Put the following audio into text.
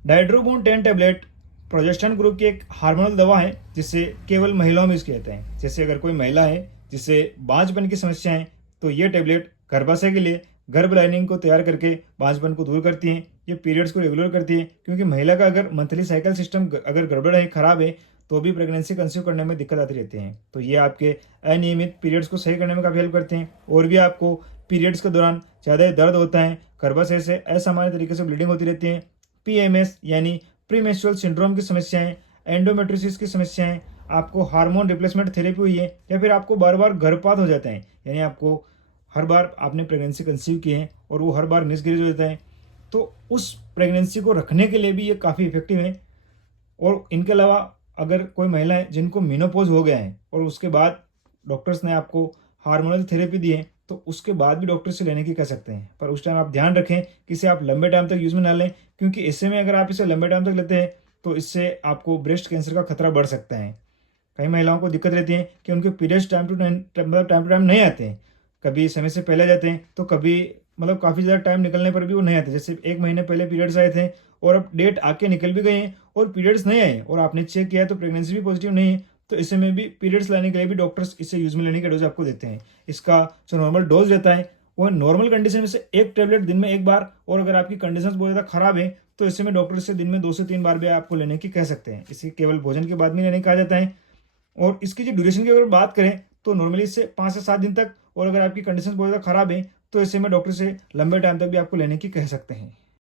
डाइड्रोबोन 10 tablet progesterone group की एक hormonal दवा है जिससे केवल महिलाओं में इसके कहते हैं। जैसे अगर कोई महिला है जिसे बांझपन की समस्या है तो ये टैबलेट गर्भाशय के लिए गर्भ लाइनिंग को तैयार करके बांझपन को दूर करती हैं। ये पीरियड्स को रेगुलर करती है, क्योंकि महिला का अगर मंथली साइकिल सिस्टम अगर गड़बड़ है, खराब है, तो भी प्रेगनेंसी कंसीव करने में दिक्कत आती रहती है। तो ये आपके अनियमित पीरियड्स को सही करने में काफ़ी हेल्प करते हैं। और भी आपको पीरियड्स के दौरान ज़्यादा दर्द होता है, गर्भाशय से असामान्य तरीके से ब्लीडिंग होती रहती है, पीएमएस यानी प्रीमेंस्ट्रुअल सिंड्रोम की समस्याएं, एंडोमेट्रियोसिस की समस्याएं, आपको हार्मोन रिप्लेसमेंट थेरेपी हुई है, या फिर आपको बार बार गर्भपात हो जाते हैं, यानी आपको हर बार आपने प्रेगनेंसी कंसीव की है और वो हर बार मिसकैरेज हो जाता है, तो उस प्रेगनेंसी को रखने के लिए भी ये काफ़ी इफेक्टिव है। और इनके अलावा अगर कोई महिला है जिनको मेनोपॉज हो गया है और उसके बाद डॉक्टर्स ने आपको हार्मोनल थेरेपी दी है, तो उसके बाद भी डॉक्टर से लेने की कह सकते हैं। पर उस टाइम आप ध्यान रखें कि इसे आप लंबे टाइम तक यूज़ में ना लें, क्योंकि ऐसे में अगर आप इसे लंबे टाइम तक लेते हैं तो इससे आपको ब्रेस्ट कैंसर का खतरा बढ़ सकता है। कई महिलाओं को दिक्कत रहती है कि उनके पीरियड्स टाइम टू टाइम नहीं आते हैं। कभी समय से पहले जाते हैं, तो कभी काफ़ी ज़्यादा टाइम निकलने पर भी वो नहीं आते। जैसे 1 महीने पहले पीरियड्स आए थे और अब डेट आके निकल भी गए हैं और पीरियड्स नहीं आए और आपने चेक किया तो प्रेगनेंसी भी पॉजिटिव नहीं है, तो ऐसे में भी पीरियड्स लाने के लिए भी डॉक्टर्स इसे यूज़ में लेने का डोज आपको देते हैं। इसका जो नॉर्मल डोज रहता है वो नॉर्मल कंडीशन में से 1 टैबलेट दिन में 1 बार, और अगर आपकी कंडीशंस बहुत ज़्यादा खराब है तो ऐसे में डॉक्टर से दिन में 2 से 3 बार भी आपको लेने की कह सकते हैं। इसे केवल भोजन के बाद में लेने कहा जाता है। और इसकी जो ड्यूरेशन की अगर बात करें तो नॉर्मली इससे 5 से 7 दिन तक, और अगर आपकी कंडीशन बहुत ज़्यादा खराब है तो ऐसे में डॉक्टर से लंबे टाइम तक भी आपको लेने की कह सकते हैं।